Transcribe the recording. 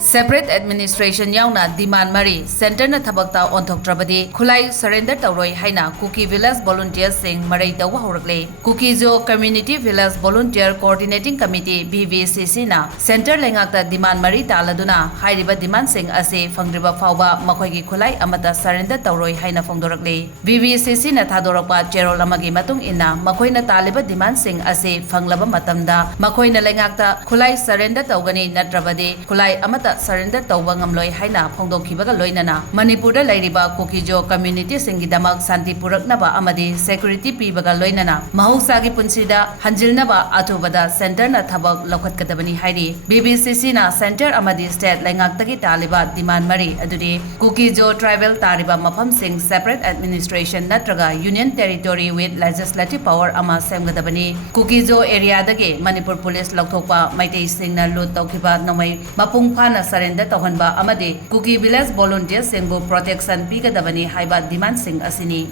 Separate administration Yaona demand Mari, Center na Thabakta Onthoktrabadi, Khutlai surrender Touroi Haina, Kuki Village Volunteers sing Maray Tawahorakle, Kuki Zo Community Village Volunteer Coordinating Committee BVCC na, Center Lengakta demand Mari Taladuna, Hairiba demand sing Ase, Fangriba Fauba, Makogi Khutlai Amata surrender Touroi Haina Fongdorakle, BVCC na Thadorakpa, Jero Lamagi Matung Ina, Makoy na Taliba demand sing Ase, Fanglaba Matamda, Makoy na Lengakta, Khutlai surrender Togani Natrabadi, Khutlai Amata surrender tawba ngamloi haina phongdokhibaga loinana Manipurda lairiba Kokijo community singidamak santi puraknaba amadi security pibaga loinana mahusagi punsida hanjilnaba atubada center na thabak lokhatkadabani hairi BBCC na center amadi state laingaktagi taliba demand mari adudi Kokijo tribal tariba mafam sing separate administration natraga union territory with legislative power ama semgadabani Kokijo area dagi Manipur police lokthokpa maitei singna lut tawkhiba nomai mapung phana surrender tawhanba amadi Kuki Village Volunteers singbu protection pigadabani haiba demand sing asini